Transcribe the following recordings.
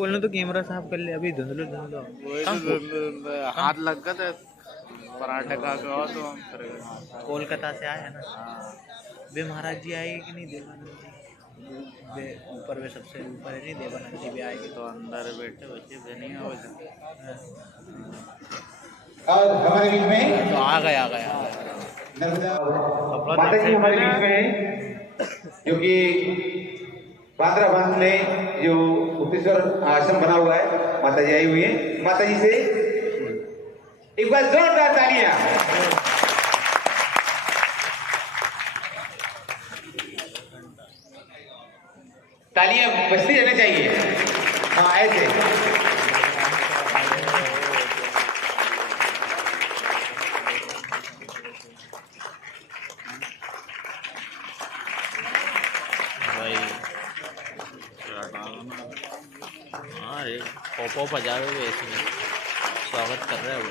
बोलना तो कैमरा साफ कर ले, अभी धुंधलो धुंधलो हाथ लग गया था पराठे खा के और तो हम फिर कोलकाता से आए हैं ना। वे महाराज जी आएगी कि नहीं, देवानंद जी वे ऊपर, वे सबसे ऊपर है नहीं, देवानंद जी भी आएगी। तो अंदर बैठे बच्चे भी नहीं हो और हमारे बीच में तो आ गया माता जी हमारे बीच में है, जो कि बांद्रा बांध में जो गुप्तेश्वर आश्रम बना हुआ है, माता जी आई हुई है। माता जी से एक बार जोरदार तालियां। तालियां बजती रहना चाहिए। हाँ ऐसे भाई। हाँ रे पोपो बजावे हुए इसमें स्वागत कर रहे हैं वो।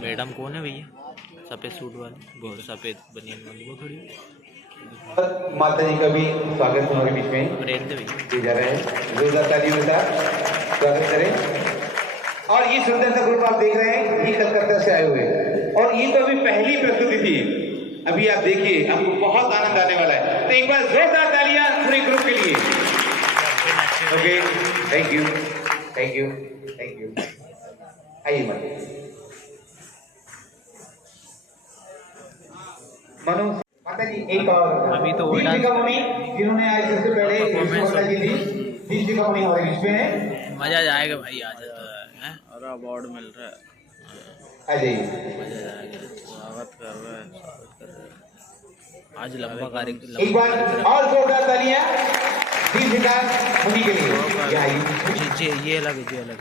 मैडम कौन है भैया? सफ़ेद सूट वाली, वो सफ़ेद बनियान वाली, वो खड़ी माता जी का भी स्वागत हमारे बीच में रहने दे भैया। किए जा रहे हैं। जोरदार तालियों के साथ स्वागत करें। और ये सुंदर सा ग्रुप आप देख रहे हैं, ये कलकत्ता से आए हुए हैं और ये तो अभी पहली प्रस्तुति थी। अभी आप देखिए, आपको बहुत आनंद आने वाला है। तो एक बार जोरदार तालियां पूरे ग्रुप के लिए। Okay, thank you thank you thank you. आइए मनु माता जी एक और अभी तो जिन्होंने आज सबसे पहले हमारे बीच में है। मजा जाएगा भाई आज। और अवार्ड मिल रहा है, आ जाइए। मजा जाएगा। स्वागत कर रहे हैं आज लंबा कार्यक्रम। एक बार और जोरदार तालियां दीपिका मुनि के लिए। जी ये अलग, ये अलग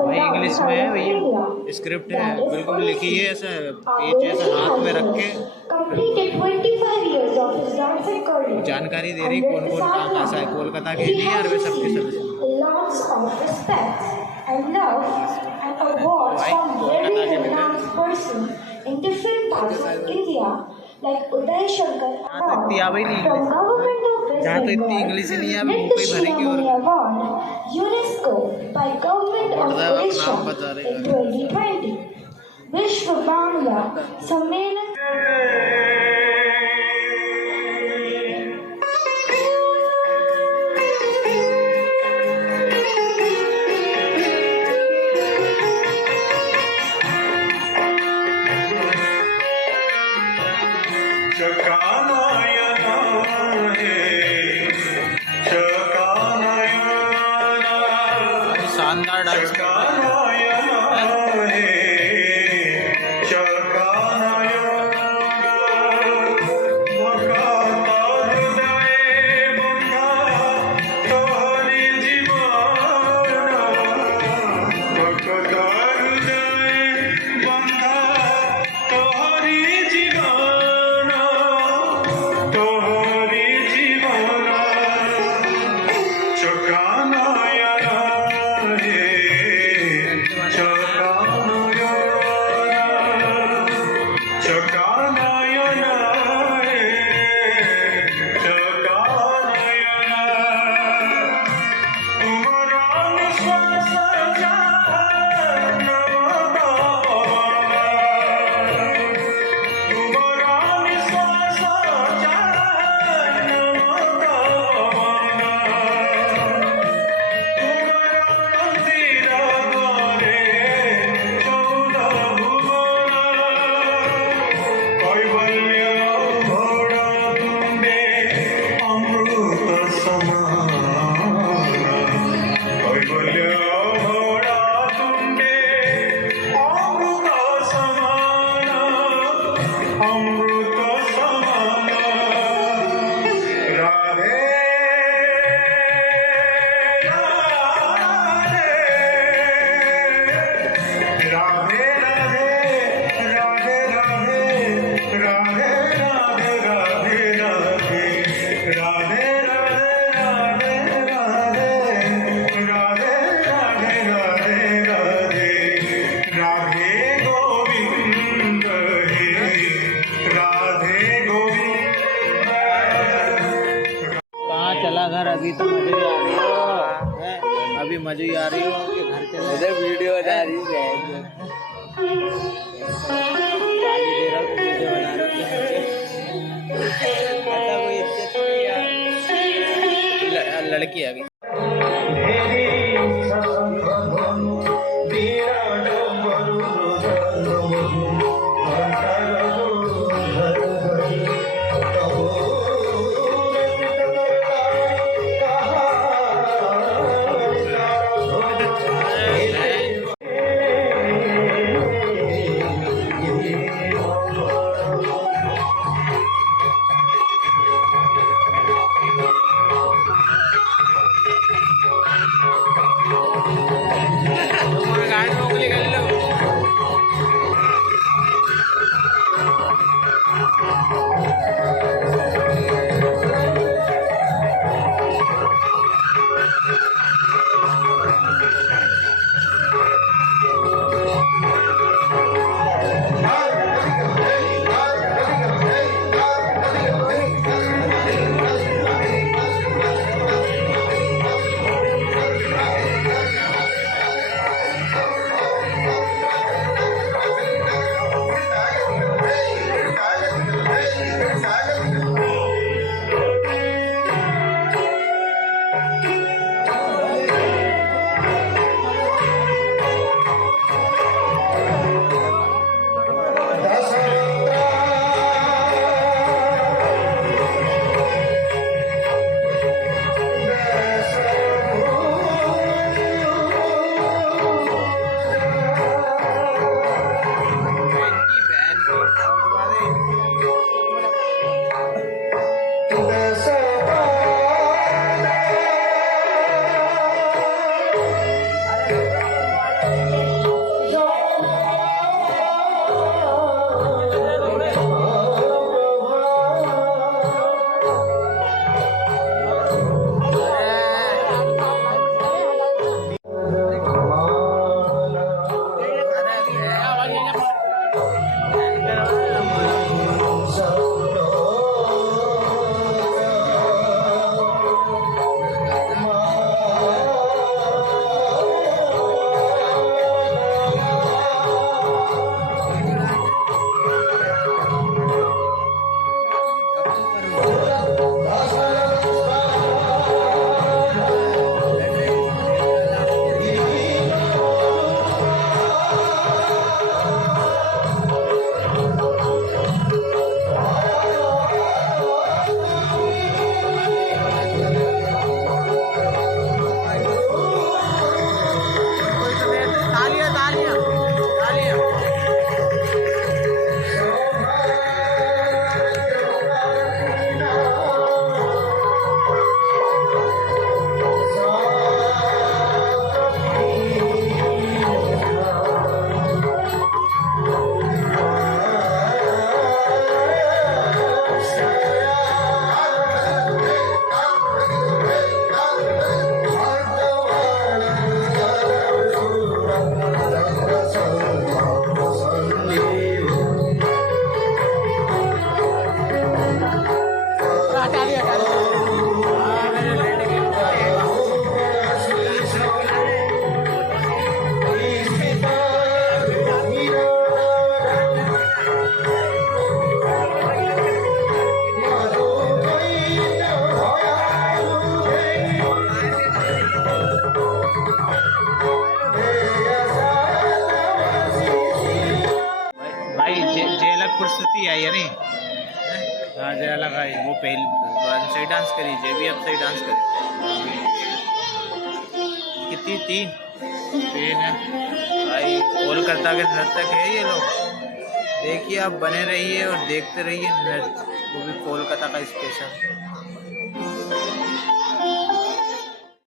भाई, इंग्लिश में है भैया, स्क्रिप्ट है बिल्कुल लिखी है, ऐसा पेज ऐसा हाथ में रख के जानकारी दे रही कौन कौन कहाँ कैसा है। कोलकाता के नहीं यार, वे सबके सब like Uday Shankar इतनी आवे नहीं, जहाँ तो इतनी इंग्लिश नहीं आवे वो कोई भरेंगे। और UNESCO by Government of Odisha in 2020 विश्व बांग्ला सम्मेलन। शानदार डांस यार अभी तो मजे ही आ रही हो हैं? अभी मजे ही आ रही हो कि घर चले मुझे वीडियो बना रही है वीडियो बना रही है ऐसा कोई इज्जत नहीं यार लड़की है अभी फुर्सती आई है नहीं हाँ जय अलग आई वो पहले सही डांस करी जे भी अब सही डांस करी कितनी तीन है भाई कोलकाता के नर्तक है ये लोग देखिए आप बने रहिए और देखते रहिए नृत्य वो भी कोलकाता का स्पेशल